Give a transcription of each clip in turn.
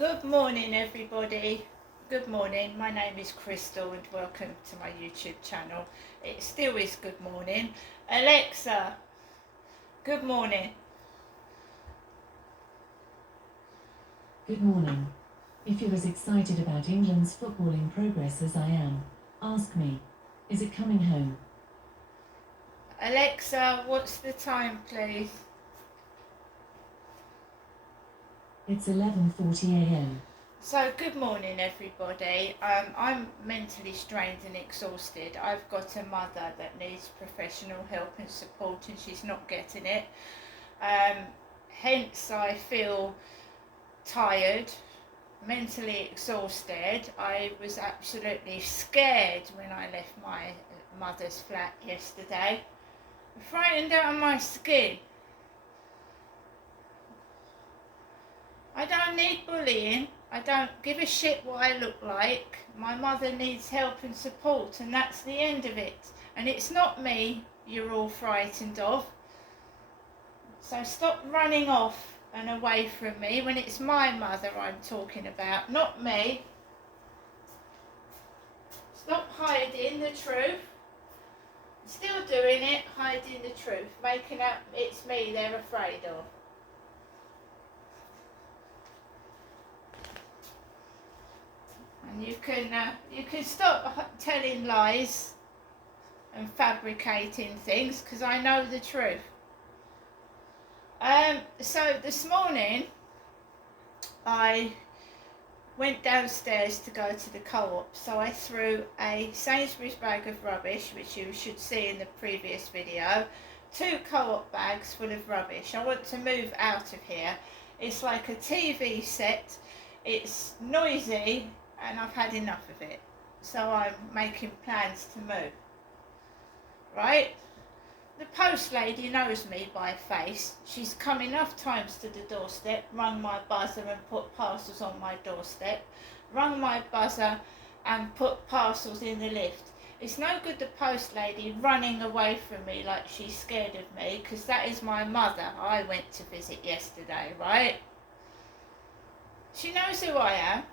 Good morning, everybody. Good morning. My name is Crystal and welcome to my YouTube channel. It still is good morning. Alexa, good morning. Good morning. If you're as excited about England's footballing progress as I am, ask me, is it coming home? Alexa, what's the time, please? It's 11:40 a.m. So, good morning, everybody. I'm mentally strained and exhausted. I've got a mother that needs professional help and support, and she's not getting it. Hence, I feel tired, mentally exhausted. I was absolutely scared when I left my mother's flat yesterday. Frightened out of my skin. I don't need bullying. I don't give a shit what I look like. My mother needs help and support, and that's the end of it. And it's not me you're all frightened of. So stop running off and away from me when it's my mother I'm talking about, not me. Stop hiding the truth. Still doing it, hiding the truth, making out it's me they're afraid of. And you can stop telling lies and fabricating things, because I know the truth. So this morning I went downstairs to go to the co-op, so I threw a Sainsbury's bag of rubbish, which you should see in the previous video, 2 co-op bags full of rubbish. I want to move out of here. It's like a TV set, it's noisy, and I've had enough of it. So I'm making plans to move. Right? The post lady knows me by face. She's come enough times to the doorstep, rung my buzzer and put parcels on my doorstep, rung my buzzer and put parcels in the lift. It's no good the post lady running away from me like she's scared of me, because that is my mother I went to visit yesterday, right? She knows who I am.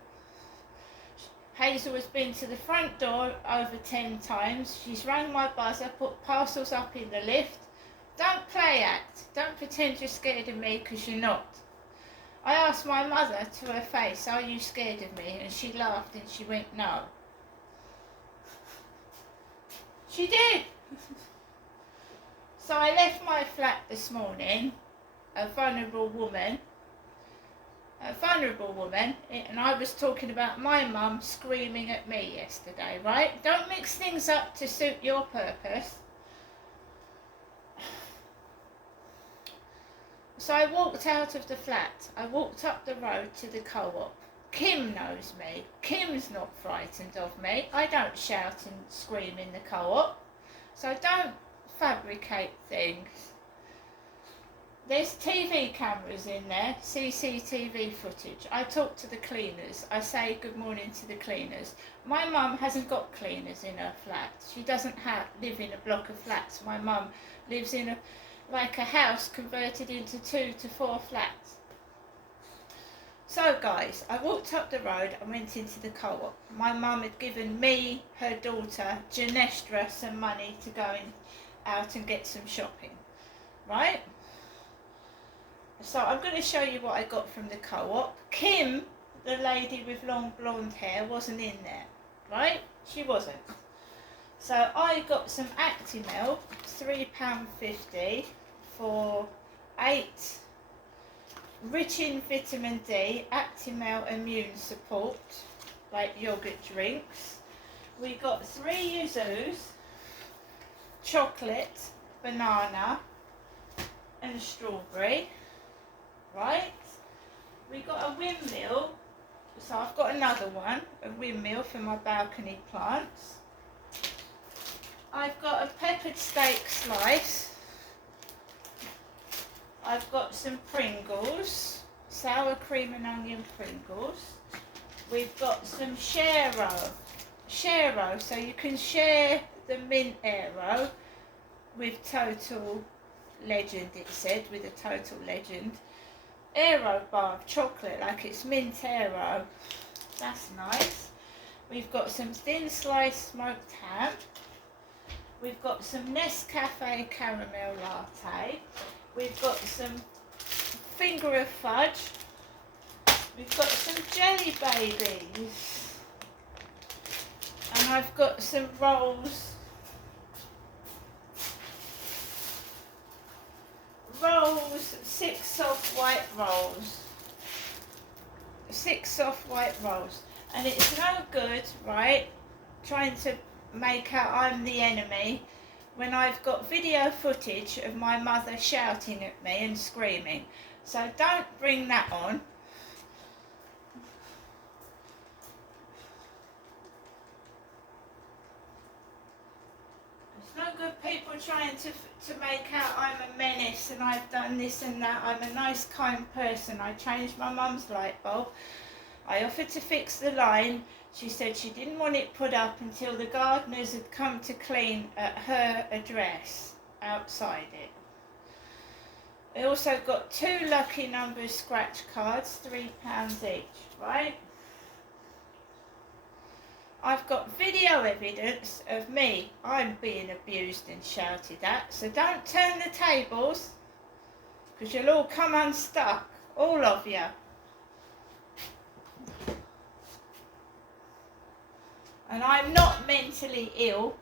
Hazel has been to the front door over 10 times. She's rang my buzzer, put parcels up in the lift. Don't play act. Don't pretend you're scared of me, because you're not. I asked my mother to her face, are you scared of me? And she laughed and she went, no. She did. So I left my flat this morning, a vulnerable woman, and I was talking about my mum screaming at me yesterday, right? Don't mix things up to suit your purpose. So I walked out of the flat. I walked up the road to the co-op. Kim knows me. Kim's not frightened of me. I don't shout and scream in the co-op. So don't fabricate things. There's TV cameras in there, CCTV footage. I talk to the cleaners. I say good morning to the cleaners. My mum hasn't got cleaners in her flat. She doesn't live in a block of flats. My mum lives in a house converted into 2 to 4 flats. So guys, I walked up the road and went into the co-op. My mum had given me, her daughter, Janestra, some money to go out and get some shopping, right? So I'm going to show you what I got from the co-op. Kim, the lady with long blonde hair, wasn't in there, right? She wasn't. So I got some Actimel, £3.50 for 8 rich in vitamin D, Actimel Immune Support, like yogurt drinks. We got 3 Yuzus, chocolate, banana and strawberry. Right, we got a windmill, so I've got another one, a windmill for my balcony plants. I've got a peppered steak slice. I've got some Pringles, sour cream and onion Pringles. We've got some Sharo, so you can share the mint Aero with Total Legend, it said, with a Total Legend. Aero bar of chocolate, like it's mint Aero. That's nice. We've got some thin sliced smoked ham. We've got some Nescafe caramel latte. We've got some finger of fudge. We've got some jelly babies. And I've got some rolls. Rolls, 6 soft white rolls. 6 soft white rolls. And it's no good, right, trying to make out I'm the enemy when I've got video footage of my mother shouting at me and screaming. So don't bring that on. It's no good people trying to make out I'm a menace and I've done this and that. I'm a nice, kind person. I changed my mum's light bulb. I offered to fix the line. She said she didn't want it put up until the gardeners had come to clean at her address outside it. I also got 2 lucky numbers scratch cards, £3 each, right? I've got video evidence of me. I'm being abused and shouted at. So don't turn the tables, because you'll all come unstuck, all of you. And I'm not mentally ill,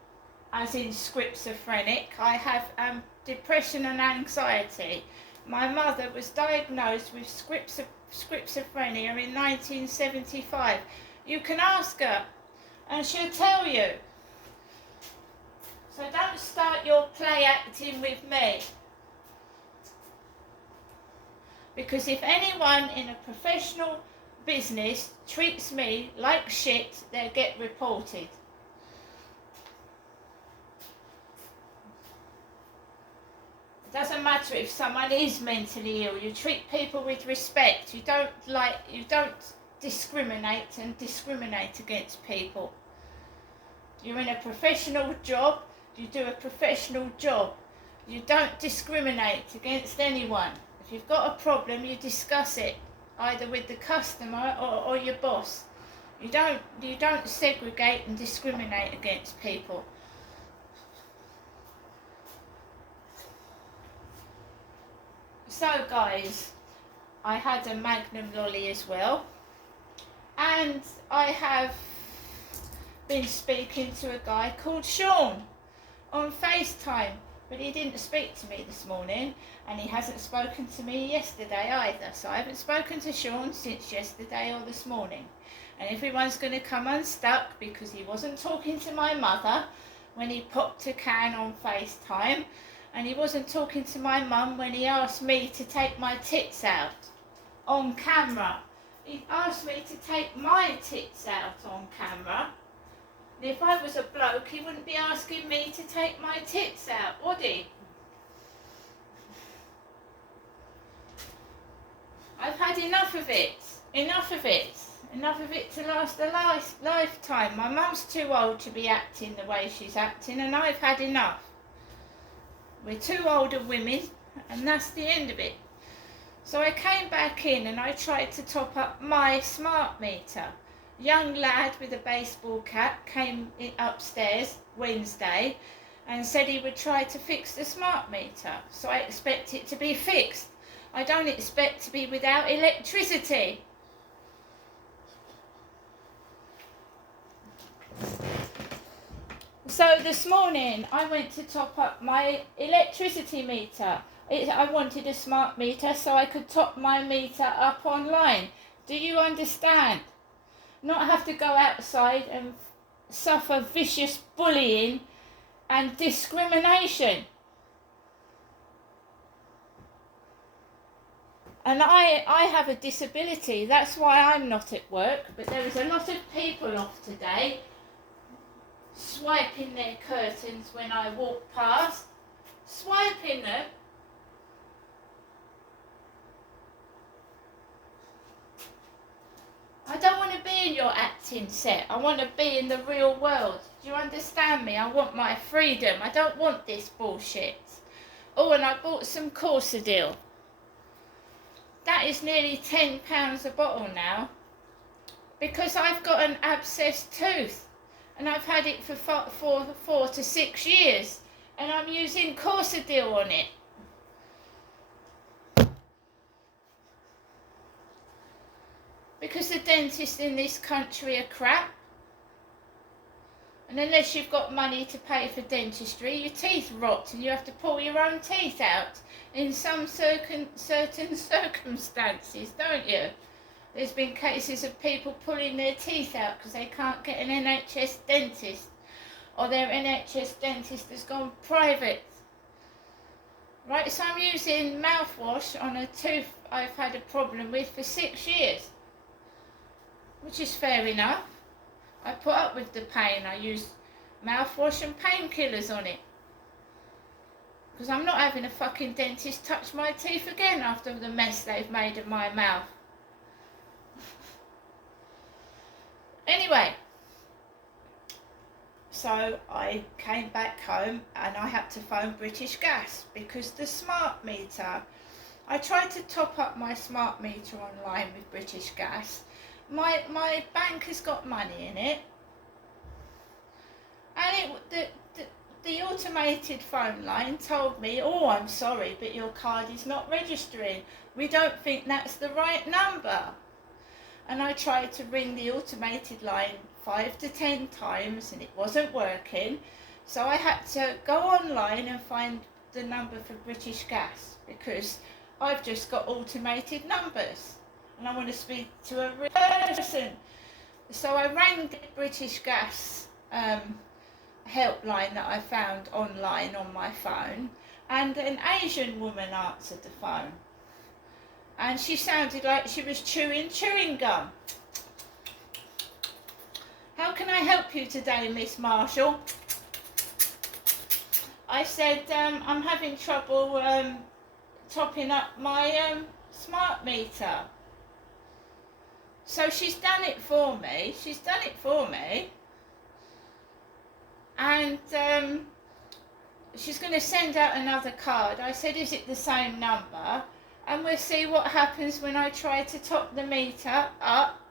as in schizophrenic. I have depression and anxiety. My mother was diagnosed with schizophrenia in 1975. You can ask her, and she'll tell you. So don't start your play acting with me. Because if anyone in a professional business treats me like shit, they'll get reported. It doesn't matter if someone is mentally ill. You treat people with respect. You don't discriminate and discriminate against people. You're in a professional job. You do a professional job. You don't discriminate against anyone. If you've got a problem, you discuss it either with the customer or your boss. You don't segregate and discriminate against people. So guys, I had a Magnum lolly as well, and I have been speaking to a guy called Sean on FaceTime, but he didn't speak to me this morning, and he hasn't spoken to me yesterday either. So I haven't spoken to Sean since yesterday or this morning. And everyone's going to come unstuck because he wasn't talking to my mother when he popped a can on FaceTime, and he wasn't talking to my mum when he asked me to take my tits out on camera. He asked me to take my tits out on camera. If I was a bloke, he wouldn't be asking me to take my tits out, would he? I've had enough of it. Enough of it. Enough of it to last a lifetime. My mum's too old to be acting the way she's acting, and I've had enough. We're two older women, and that's the end of it. So I came back in and I tried to top up my smart meter. Young lad with a baseball cap came upstairs Wednesday and said he would try to fix the smart meter. So I expect it to be fixed. I don't expect to be without electricity. So this morning I went to top up my electricity meter. I wanted a smart meter so I could top my meter up online. Do you understand? Not have to go outside and suffer vicious bullying and discrimination. And I have a disability, that's why I'm not at work, but there was a lot of people off today swiping their curtains when I walked past, swiping them. I don't want to be in your acting set. I want to be in the real world. Do you understand me? I want my freedom. I don't want this bullshit. Oh, and I bought some Corsadil. that is nearly £10 a bottle now, because I've got an abscessed tooth and I've had it for 4 to 6 years, and I'm using Corsadil on it. Because the dentists in this country are crap. And unless you've got money to pay for dentistry, your teeth rot and you have to pull your own teeth out in some certain circumstances, don't you? There's been cases of people pulling their teeth out because they can't get an NHS dentist, or their NHS dentist has gone private. Right, so I'm using mouthwash on a tooth I've had a problem with for 6 years, which is fair enough. I put up with the pain. I use mouthwash and painkillers on it, because I'm not having a fucking dentist touch my teeth again after the mess they've made of my mouth. Anyway, so I came back home and I had to phone British Gas because the smart meter, I tried to top up my smart meter online with British Gas. My bank has got money in it, and the automated phone line told me, oh, I'm sorry, but your card is not registering. We don't think that's the right number. And I tried to ring the automated line 5 to 10 times and it wasn't working. So I had to go online and find the number for British Gas, because I've just got automated numbers and I want to speak to a real person. So I rang the British Gas helpline that I found online on my phone, and an Asian woman answered the phone, and she sounded like she was chewing gum. How can I help you today, Miss Marshall? I said, I'm having trouble topping up my smart meter. So she's done it for me. And she's going to send out another card. I said, is it the same number? And we'll see what happens when I try to top the meter up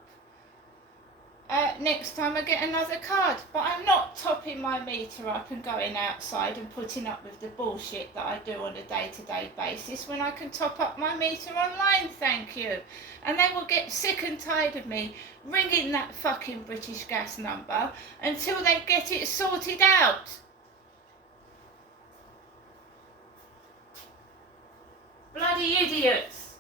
next time I get another card. But I'm not topping my meter up and going outside and putting up with the bullshit that I do on a day-to-day basis when I can top up my meter online, thank you. And they will get sick and tired of me ringing that fucking British Gas number until they get it sorted out. Bloody idiots.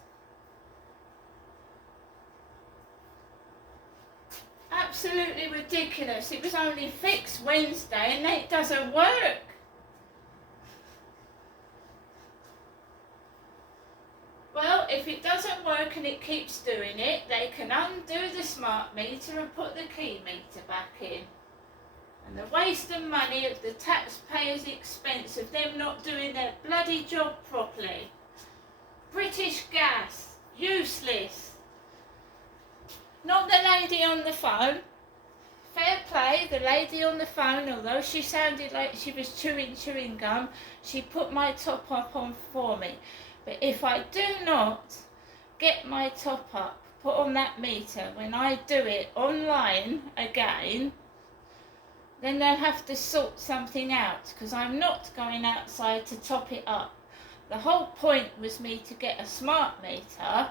Absolutely ridiculous. It was only fixed Wednesday and it doesn't work. Well, if it doesn't work and it keeps doing it, they can undo the smart meter and put the key meter back in. And the waste of money at the taxpayers' expense of them not doing their bloody job properly. British Gas, useless. Not the lady on the phone. Fair play, the lady on the phone, although she sounded like she was chewing gum, she put my top up on for me. But if I do not get my top up put on that meter when I do it online again, then they'll have to sort something out, because I'm not going outside to top it up. The whole point was me to get a smart meter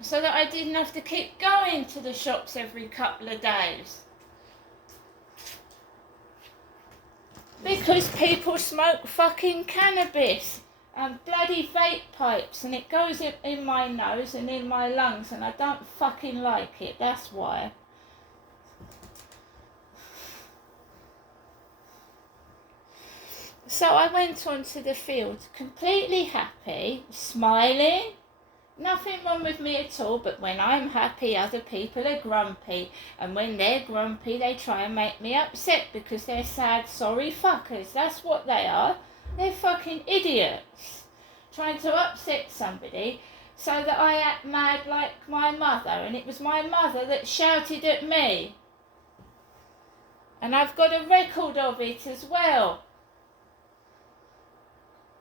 so that I didn't have to keep going to the shops every couple of days. Because people smoke fucking cannabis and bloody vape pipes, and it goes in my nose and in my lungs, and I don't fucking like it, that's why. So I went onto the field completely happy, smiling. Nothing wrong with me at all, but when I'm happy, other people are grumpy. And when they're grumpy, they try and make me upset because they're sad, sorry fuckers. That's what they are. They're fucking idiots. Trying to upset somebody so that I act mad like my mother. And it was my mother that shouted at me. And I've got a record of it as well.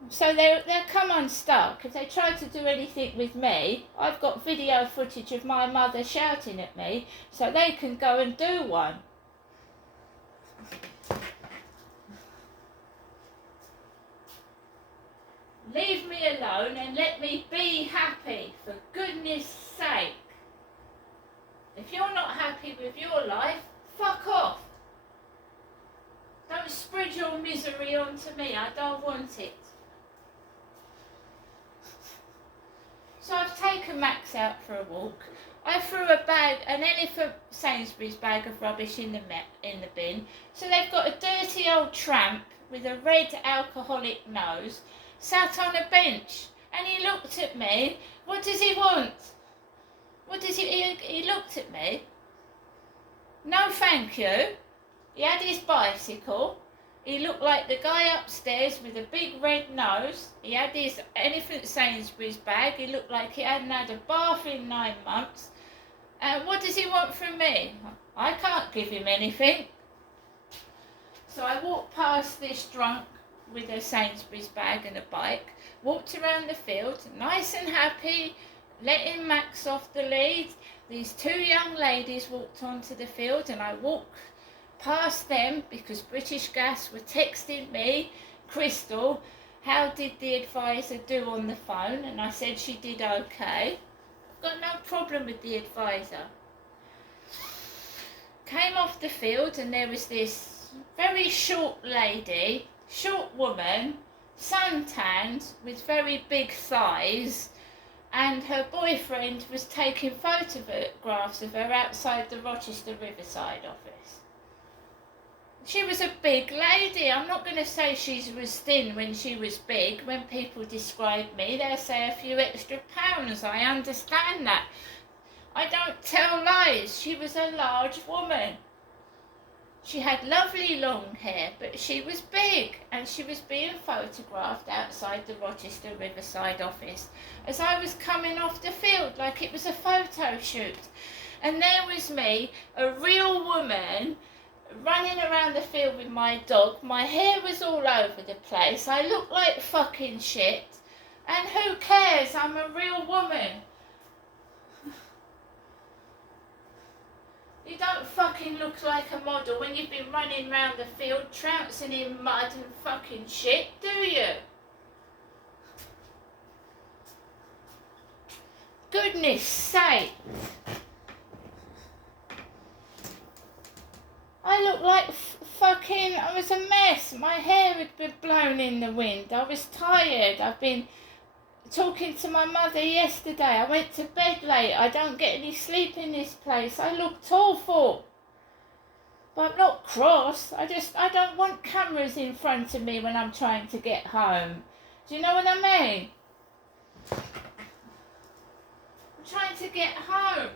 So they'll come unstuck. If they try to do anything with me, I've got video footage of my mother shouting at me, so they can go and do one. Leave me alone and let me be happy, for goodness sake. If you're not happy with your life, fuck off. Don't spread your misery onto me, I don't want it. So I've taken Max out for a walk. I threw an Elephant Sainsbury's bag of rubbish in the bin. So they've got a dirty old tramp with a red alcoholic nose sat on a bench, and he looked at me. What does he want? He looked at me. No thank you. He had his bicycle. He looked like the guy upstairs with a big red nose. He had his Elephant Sainsbury's bag. He looked like he hadn't had a bath in 9 months. What does he want from me? I can't give him anything. So I walked past this drunk with a Sainsbury's bag and a bike, walked around the field, nice and happy, letting Max off the lead. These 2 young ladies walked onto the field, and I walked past them because British Gas were texting me, Crystal, how did the advisor do on the phone? And I said she did okay. I've got no problem with the advisor. Came off the field, and there was this very short lady, short woman, suntanned with very big thighs, and her boyfriend was taking photographs of her outside the Rochester Riverside office. She was a big lady. I'm not going to say she was thin when she was big. When people describe me, they'll say a few extra pounds. I understand that. I don't tell lies. She was a large woman. She had lovely long hair, but she was big, and she was being photographed outside the Rochester Riverside office as I was coming off the field like it was a photo shoot. And there was me, a real woman, running around the field with my dog. My hair was all over the place. I looked like fucking shit. And who cares? I'm a real woman. You don't fucking look like a model when you've been running around the field trouncing in mud and fucking shit, do you? Goodness sake. I looked like I was a mess. My hair had been blown in the wind. I was tired. I've been talking to my mother yesterday. I went to bed late. I don't get any sleep in this place. I looked awful. But I'm not cross. I don't want cameras in front of me when I'm trying to get home. Do you know what I mean? I'm trying to get home.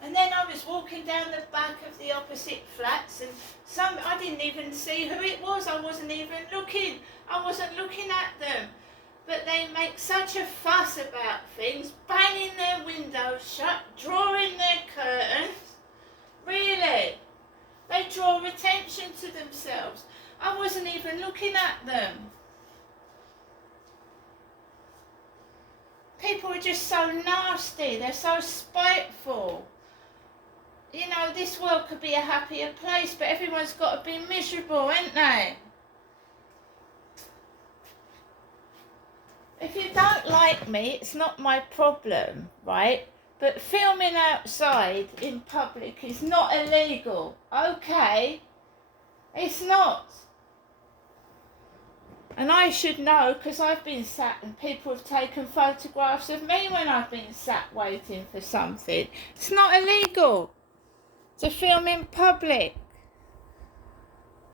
And then I was walking down the back of the opposite flats, and I didn't even see who it was. I wasn't even looking. I wasn't looking at them. But they make such a fuss about things, banging their windows shut, drawing their curtains. Really? They draw attention to themselves. I wasn't even looking at them. People are just so nasty. They're so spiteful. You know, this world could be a happier place, but everyone's got to be miserable, ain't they? If you don't like me, it's not my problem, right? But filming outside in public is not illegal, okay? It's not. And I should know, because I've been sat and people have taken photographs of me when I've been sat waiting for something. It's not illegal to film in public.